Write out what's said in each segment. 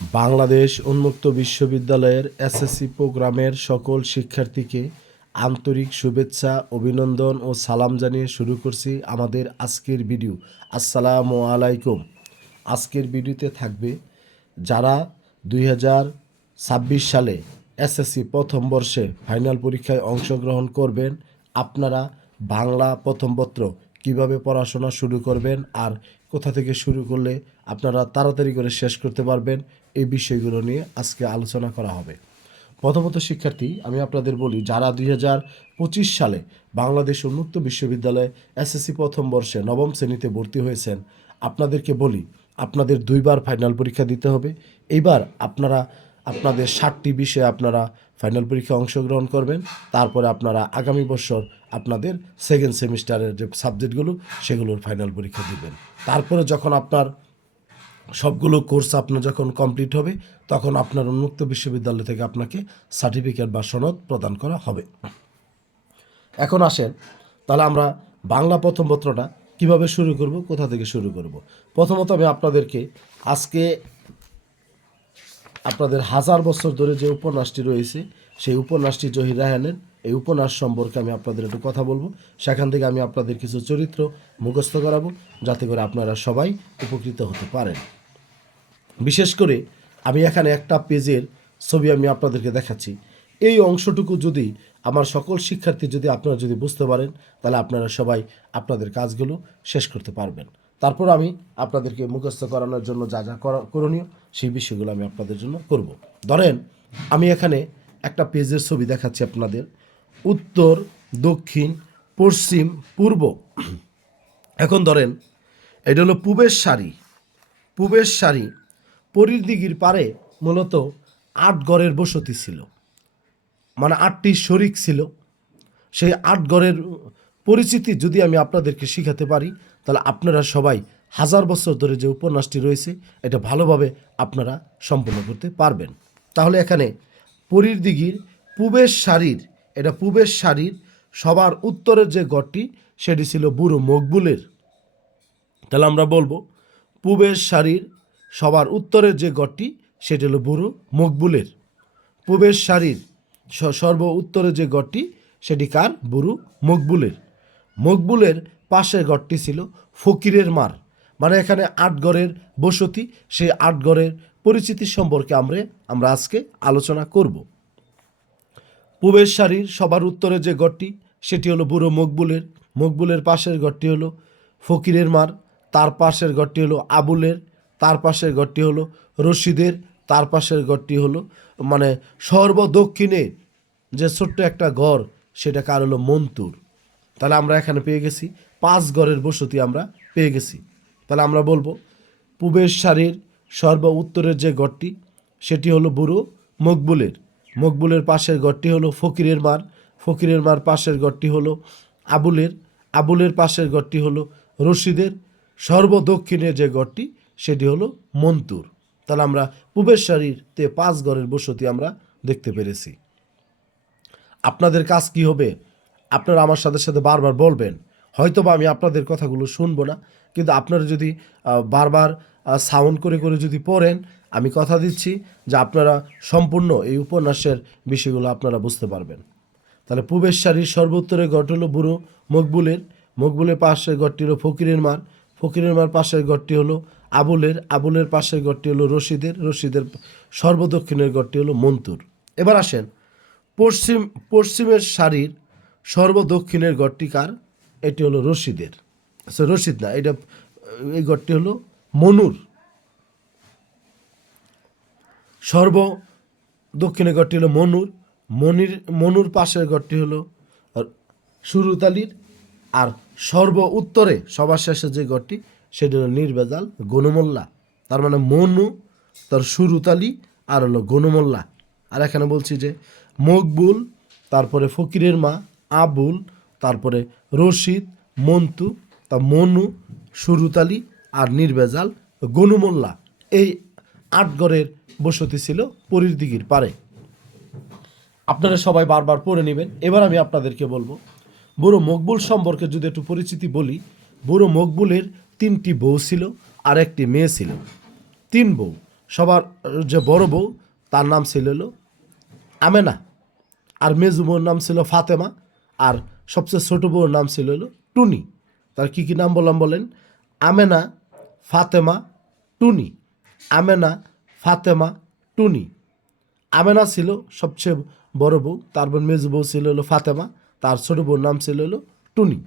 বাংলাদেশ উন্মুক্ত বিশ্ববিদ্যালয়ের এসএসসি প্রোগ্রামের সকল শিক্ষার্থীকে আন্তরিক শুভেচ্ছা, অভিনন্দন ও সালাম জানিয়ে শুরু করছি আমাদের আজকের ভিডিও আসসালামু আলাইকুম। আজকের ভিডিওতে থাকবে যারা দুই হাজার ছাব্বিশ সালে এসএসসি প্রথম বর্ষে ফাইনাল পরীক্ষায় অংশগ্রহণ করবেন, আপনারা বাংলা প্রথম পত্র কীভাবে পড়াশোনা শুরু করবেন আর কোথা থেকে শুরু করলে আপনারা তাড়াতাড়ি করে শেষ করতে পারবেন এই বিষয়গুলো নিয়ে আজকে আলোচনা করা হবে। প্রথমত শিক্ষার্থী, আমি আপনাদের বলি, যারা দুই হাজার পঁচিশ সালে বাংলাদেশ উন্মুক্ত বিশ্ববিদ্যালয়ে এসএসসি প্রথম বর্ষে নবম শ্রেণীতে ভর্তি হয়েছেন, আপনাদেরকে বলি, আপনাদের দুইবার ফাইনাল পরীক্ষা দিতে হবে। এইবার আপনারা, আপনাদের ষাটটি বিষয়ে আপনারা ফাইনাল পরীক্ষায় অংশগ্রহণ করবেন। তারপরে আপনারা আগামী বছর আপনাদের সেকেন্ড সেমিস্টারের যে সাবজেক্টগুলো সেগুলোর ফাইনাল পরীক্ষা দিবেন। তারপরে যখন আপনার সবগুলো কোর্স আপনার যখন কমপ্লিট হবে, তখন আপনার উন্মুক্ত বিশ্ববিদ্যালয় থেকে আপনাকে সার্টিফিকেট বা সনদ প্রদান করা হবে। এখন আসেন, তাহলে আমরা বাংলা প্রথম পত্রটা কীভাবে শুরু করব, কোথা থেকে শুরু করব? প্রথমত আমি আপনাদেরকে আজকে আপনাদের হাজার বছর ধরে যে উপন্যাসটি রয়েছে, সেই উপন্যাসটি জহির রায়হানের এই উপন্যাস সম্পর্কে আমি আপনাদের একটু কথা বলব। সেখান থেকে আমি আপনাদের কিছু চরিত্র মুখস্থ করাবো, যাতে করে আপনারা সবাই উপকৃত হতে পারেন। বিশেষ করে আমি এখানে একটা পেজের ছবি আমি আপনাদেরকে দেখাচ্ছি। এই অংশটুকু যদি আমার সকল শিক্ষার্থী যদি আপনারা যদি বুঝতে পারেন, তাহলে আপনারা সবাই আপনাদের কাজগুলো শেষ করতে পারবেন। তারপর আমি আপনাদেরকে মুখস্থ করানোর জন্য যা যা করা- করণীয়, সেই বিষয়গুলো আমি আপনাদের জন্য করব। ধরেন, আমি এখানে একটা পেজের ছবি দেখাচ্ছি আপনাদের। উত্তর, দক্ষিণ, পশ্চিম, পূর্ব। এখন ধরেন, এটা হলো পূবের সারি। পূবের সারি পরীর দিঘির পারে মূলত আট গড়ের বসতি ছিল। মানে আটটি শরিক ছিল। সেই আট গড়ের পরিচিতি যদি আমি আপনাদেরকে শিখাতে পারি, তাহলে আপনারা সবাই হাজার বছর ধরে যে উপন্যাসটি রয়েছে, এটা ভালোভাবে আপনারা সম্পূর্ণ করতে পারবেন। তাহলে এখানে পরীর দিঘির পূবের সারির এটা পূবের শাড়ির সবার উত্তরের যে গড়টি, সেটি ছিল বুড়ো মকবুলের। তাহলে আমরা বলব, পূবের শাড়ির সবার উত্তরের যে গড়টি, সেটি হলো বুড়ো মকবুলের। পূবের শাড়ির সর্ব উত্তরে যে গড়টি, সেটি কার? বুড়ু মকবুলের। মকবুলের পাশের গড়টি ছিল ফকিরের মার। মানে এখানে আটগড়ের বসতি, সেই আটগড়ের পরিচিতি সম্পর্কে আমরা আমরা আজকে আলোচনা করব। পূবের সারির সবার উত্তরে যে গড়টি, সেটি হলো বুড়ো মকবুলের মকবুলের পাশের গড়টি হলো ফকিরের মার, তার পাশের গড়টি হলো আবুলের, তার পাশের গড়টি হলো রশিদের, তার পাশের গড়টি হলো মানে সর্ব দক্ষিণে যে ছোট্ট একটা গড় সেটা কার হলো মন্তুর। তাহলে আমরা এখানে পেয়ে গেছি, পাঁচ গড়ের বসতি আমরা পেয়ে গেছি। তাহলে আমরা বলব, পূবের সারির সর্ব উত্তরের যে গড়টি, সেটি হলো বুড়ো মকবুলের। মকবুলের পাশের গড়টি হলো ফকিরের মার ফকিরের মার পাশের গড়টি হলো আবুলের। আবুলের পাশের গড়টি হলো রশিদের। সর্বদক্ষিণে যে গড়টি সেটি হলো মন্তুর। তাহলে আমরা পূবের পাঁচ গড়ের বসতি আমরা দেখতে পেরেছি। আপনাদের কাজ কি হবে? আপনারা আমার সাথে সাথে বারবার বলবেন। হয়তো বা আমি আপনাদের কথাগুলো শুনব না, কিন্তু আপনারা যদি বারবার সাউন্ড করে করে যদি পড়েন আমি কথা দিচ্ছি যে আপনারা সম্পূর্ণ এই উপন্যাসের বিষয়গুলো আপনারা বুঝতে পারবেন। তাহলে পূবের সারির সর্বোত্তরে গড় হলো বুড়ো মকবুলের মকবুলের পাশের গড়টি হলো ফকিরের মার ফকিরের মার পাশের গড়টি হলো আবুলের আবুলের পাশের গড়টি হলো রশিদের রশিদের সর্বদক্ষিণের গড়টি হলো মন্তুর। এবার আসেন, পশ্চিম, পশ্চিমের শাড়ির সর্বদক্ষিণের গড়টি কার? এটি হলো রশিদের। আচ্ছা রশিদ না, এটা, এই গড়টি হলো মনুর। সর্ব দক্ষিণে গড়টি হলো মনুর, মনির, মনুর পাশের গড়টি হলো সুরুতালির আর সর্ব উত্তরে, সবার শেষে যে গড়টি সেটি হলো নির্বেজাল গনুমোল্লা। তার মানে মনু, তার সুরুতালি আর হলো গনুমোল্লা। আর এখানে বলছি যে মকবুল, তারপরে ফকিরের মা, আবুল, তারপরে রশিদ, মন্তু, তা মনু সুরুতালি আর নির্বেজাল গনুমোল্লা। এই আটগড়ের বসতি ছিল পরীর দিঘির পারে। আপনারা সবাই বারবার পড়ে নেবেন। এবার আমি আপনাদেরকে বলব, বুড়ো মকবুল সম্পর্কে যদি একটু পরিচিতি বলি, বুড়ো মকবুলের তিনটি বউ ছিল আর একটি মেয়ে ছিল। তিন বউ। সবার যে বড় বউ, তার নাম ছিল আমেনা, আর মেজু বউর নাম ছিল ফাতেমা, আর সবচেয়ে ছোট বউর নাম ছিল হলো টুনি। তার কি কি নাম বললাম বলেন? আমেনা, ফাতেমা, টুনি। আমেনা, ফাতেমা, টুনি। আমেনা ছিল সবচেয়ে বড় বউ তারপর মেজ বউ ছিল হলো ফাতেমা, তার ছোট বউর নাম ছিল হলো টুনি।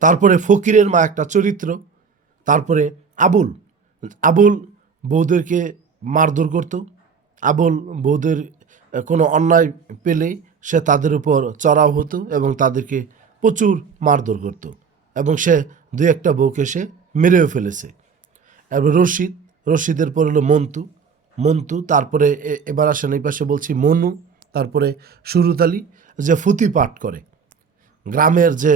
তারপরে ফকিরের মা একটা চরিত্র, তারপরে আবুল। আবুল বৌদেরকে মারধর করতো। আবুল বৌদের কোনো অন্যায় পেলেই সে তাদের উপর চড়াও হতো এবং তাদেরকে প্রচুর মারধর করতো এবং সে দুই একটা বউকে সে মেরেও ফেলেছে। এবার রশিদ, রশিদের পর হলো মন্তু মন্তু তারপরে এবার আসেন এই পাশে বলছি মনু, তারপরে সুরুতালি, যে ফুতি পাঠ করে। গ্রামের যে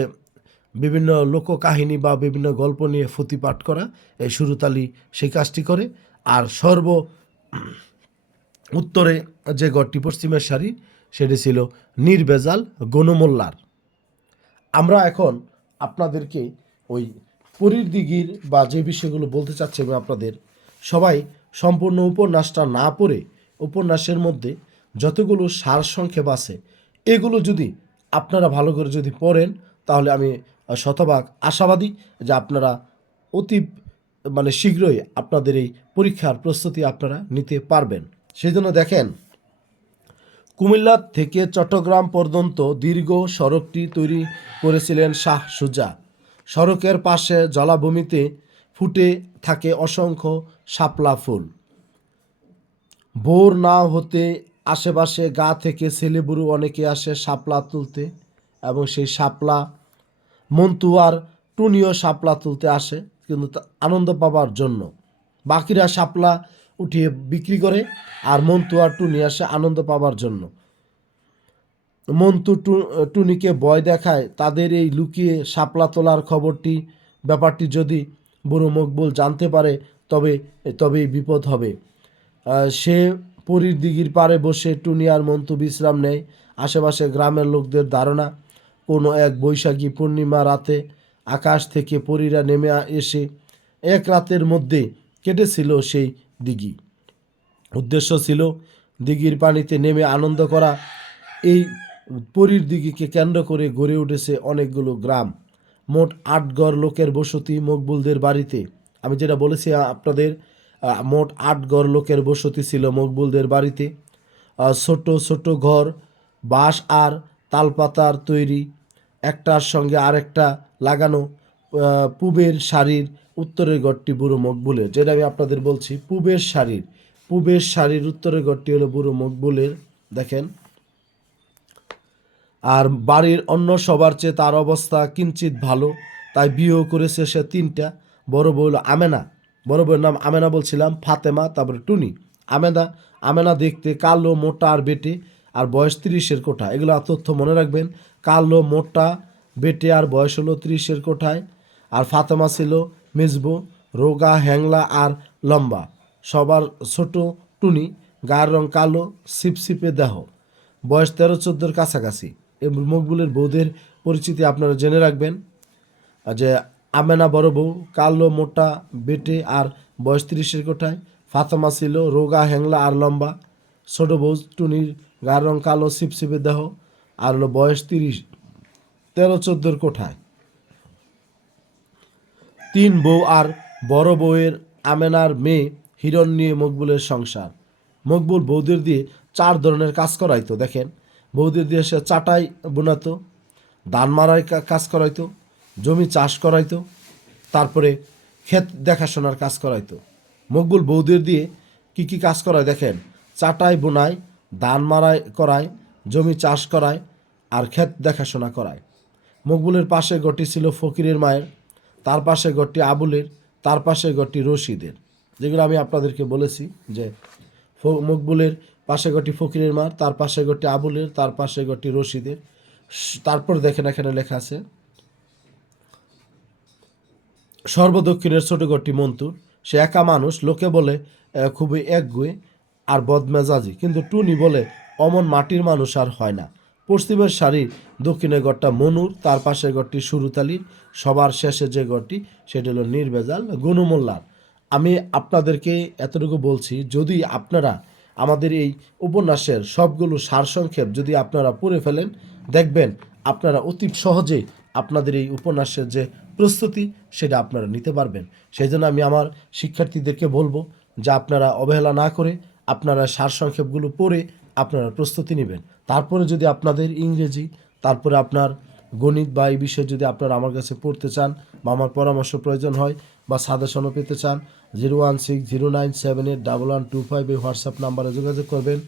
বিভিন্ন লোককাহিনী বা বিভিন্ন গল্প নিয়ে ফুতি পাঠ করা, এই সুরুতালি সেই কাজটি করে। আর সর্ব উত্তরে যে গড়টি পশ্চিমের সারি, সেটি ছিল নির্বেজাল গণমোল্লার। আমরা এখন আপনাদেরকে ওই পরীর দিঘির বা যে বিষয়গুলো বলতে চাচ্ছি আমি আপনাদের, সবাই সম্পূর্ণ উপন্যাসটা না পড়ে উপন্যাসের মধ্যে যতগুলো সার সংক্ষেপ আছে, এগুলো যদি আপনারা ভালো করে যদি পড়েন, তাহলে আমি শতভাগ আশাবাদী যে আপনারা অতি মানে শীঘ্রই আপনাদের এই পরীক্ষার প্রস্তুতি আপনারা নিতে পারবেন। সেই জন্য দেখেন, কুমিল্লা থেকে চট্টগ্রাম পর্যন্ত দীর্ঘ সড়কটি তৈরি করেছিলেন শাহ সুজা সড়কের পাশে জলাভূমিতে ফুটে থাকে অসংখ্য শাপলা ফুল। ভোর না হতে আশেপাশে গা থেকে ছেলেবুড়ু অনেকে আসে শাপলা তুলতে এবং সেই শাপলা মন্টু আর টুনিও শাপলা তুলতে আসে কিন্তু আনন্দ পাবার জন্য। বাকিরা শাপলা উঠিয়ে বিক্রি করে আর মন্টু আর টুনি আসে আনন্দ পাবার জন্য। মন্টু টু- টুনিকে ভয় দেখায়, তাদের এই লুকিয়ে শাপলা তোলার খবরটি, ব্যাপারটি যদি বুড়ো মকবুল জানতে পারে, তবে, তবেই বিপদ হবে। সে পরীর দিঘির পাড়ে বসে টুনি আর মন্তু বিশ্রাম নেয়। আশেপাশে গ্রামের লোকদের ধারণা, কোনো এক বৈশাখী পূর্ণিমা রাতে আকাশ থেকে পরীরা নেমে এসে এক রাতের মধ্যে কেটেছিল সেই দিঘি। উদ্দেশ্য ছিল দিঘির পানিতে নেমে আনন্দ করা। এই পরীর দিঘিকে কেন্দ্র করে গড়ে উঠেছে অনেকগুলো গ্রাম। মোট আট গড় লোকের বসতি মকবুলদের বাড়িতে। আমি যেটা বলেছি আপনাদের মোট আট গড় লোকের বসতি ছিল মকবুলদের বাড়িতে। ছোট ছোট ঘর, বাঁশ আর তালপাতার তৈরি। একটার সঙ্গে আরেকটা লাগানো পূবের শাড়ির উত্তরের ঘরটি বুড়ো মকবুলের। যেটা আমি আপনাদের বলছি, পূবের শাড়ির পূবের শাড়ির উত্তরের ঘরটি হলো বুড়ো মকবুলের। দেখেন আর বাড়ির অন্য সবার চেয়ে তার অবস্থা কিঞ্চিত ভালো। তাই বিয়েও করেছে সে তিনটা। বড় বউ আমেনা। বড় বউয়ের নাম আমেনা বলছিলাম, ফাতেমা, তারপরে টুনি। আমেনা আমেনা দেখতে কালো, মোটা আর বেটে, আর বয়স তিরিশের কোঠা এগুলো তথ্য মনে রাখবেন, কালো, মোটা, বেটে আর বয়স হলো তিরিশের কোঠায়। আর ফাতেমা ছিল মেজবো, রোগা, হ্যাংলা আর লম্বা। সবার ছোট টুনি, গায়ের রং কালো, সিপসিপে দেহ। বয়স তেরো, চোদ্দোর কাছাকাছি। মকবুলের বউদের পরিচিতি আপনারা জেনে রাখবেন। যে আমেনা বড় বউ, কালো, মোটা, বেটে আর বয়স তিরিশের কোঠায়, ফাতেমা ছিল, রোগা হ্যাংলা আর লম্বা। ছোট বউ, টুনির গায়ের রং কালো, সিপসিপে দেহ আর হলো বয়স তিরিশ, তেরো, চোদ্দোর কোঠায়। তিন বউ আর বড় বউয়ের আমেনার মেয়ে হিরণ নিয়ে মকবুলের সংসার। মকবুল বৌদের দিয়ে চার ধরনের কাজ করাইতো, দেখেন। বৌদের দিয়ে সে চাটাই বোনাতো, ধান মারাই কাজ করাইতো, জমি চাষ করাইতো, তারপরে ক্ষেত দেখাশোনার কাজ করাইতো। মকবুল বৌদির দিয়ে কি কি কাজ করায় দেখেন? চাটাই বোনায়, ধান মারাই করায়, জমি চাষ করায় আর ক্ষেত দেখাশোনা করায়। মকবুলের পাশে গটি ছিল ফকিরের মায়ের, তার পাশে গটি আবুলের, তার পাশে গটি রশিদের। যেগুলো আমি আপনাদেরকে বলেছি যে মকবুলের পাশে গটি ফকিরের মার, তার পাশে গটি আবুলের, তার পাশে গটি রশিদের। তারপর দেখেন এখানে লেখা আছে, সর্বদক্ষিণের ছোট গটি মন্তুর, সে একা মানুষ, লোকে বলে খুবই একগুয়ে আর বদমেজাজি। কিন্তু টুনি বলে, অমন মাটির মানুষ আর হয় না। পশ্চিমের সারির দক্ষিণের গড়টা মনুর, তার পাশে গড়টি সুরুতালির, সবার শেষে যে গড়টি, সেটা হলো নির্বেজাল গনুমোল্লার আমি আপনাদেরকে এতটুকু বলছি, যদি আপনারা আমাদের এই উপন্যাসের সবগুলো সারসংক্ষেপ যদি আপনারা পড়ে ফেলেন, দেখবেন আপনারা অতি সহজেই আপনাদের এই উপন্যাসের যে প্রস্তুতি, সেটা আপনারা নিতে পারবেন। সেই জন্য আমি আমার শিক্ষার্থীদেরকে বলব যে আপনারা অবহেলা না করে আপনারা সারসংক্ষেপগুলো পড়ে আপনারা প্রস্তুতি নেবেন। তারপরে যদি আপনাদের ইংরেজি, তারপরে আপনার গণিত বা এই বিষয়ে যদি আপনারা আমার কাছে পড়তে চান বা আমার পরামর্শ প্রয়োজন হয় বা সাজেশনও পেতে চান, zero one six zero nine seven eight double one two five এই হোয়াটসঅ্যাপ নাম্বারে যোগাযোগ করবেন।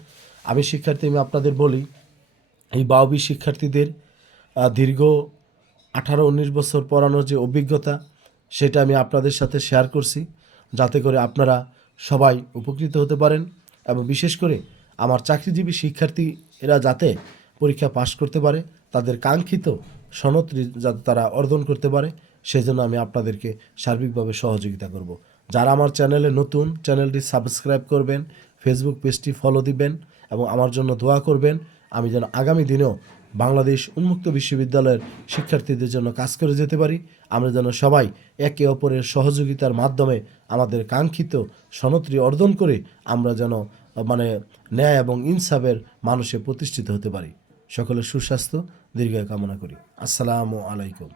আমি শিক্ষার্থী, আমি আপনাদের বলি, এই বাউবি শিক্ষার্থীদের দীর্ঘ আঠারো উনিশ বছর পড়ানোর যে অভিজ্ঞতা, সেটা আমি আপনাদের সাথে শেয়ার করছি, যাতে করে আপনারা সবাই উপকৃত হতে পারেন এবং বিশেষ করে আমার চাকরিজীবী শিক্ষার্থী এরা যাতে পরীক্ষা পাশ করতে পারে। তাদের কাঙ্ক্ষিত সনদ রি- যাতে তারা অর্জন করতে পারে, সেজন্য আমি আপনাদেরকে সার্বিকভাবে সহযোগিতা করব। যারা আমার চ্যানেলে নতুন, চ্যানেলটি সাবস্ক্রাইব করবেন ফেসবুক পেজটি ফলো দিবেন এবং আমার জন্য দোয়া করবেন, আমি যেন আগামী দিনেও বাংলাদেশ উন্মুক্ত বিশ্ববিদ্যালয়ের শিক্ষার্থীদের জন্য কাজ করে যেতে পারি। আমরা যেন সবাই একে অপরের সহযোগিতার মাধ্যমে আমাদের কাঙ্ক্ষিত সনত্রী অর্জন করে আমরা যেন মানে ন্যায় এবং ইনসাফের মানুষে প্রতিষ্ঠিত হতে পারি। সকলের সুস্বাস্থ্য দীর্ঘ কামনা করি। আসসালামু আলাইকুম।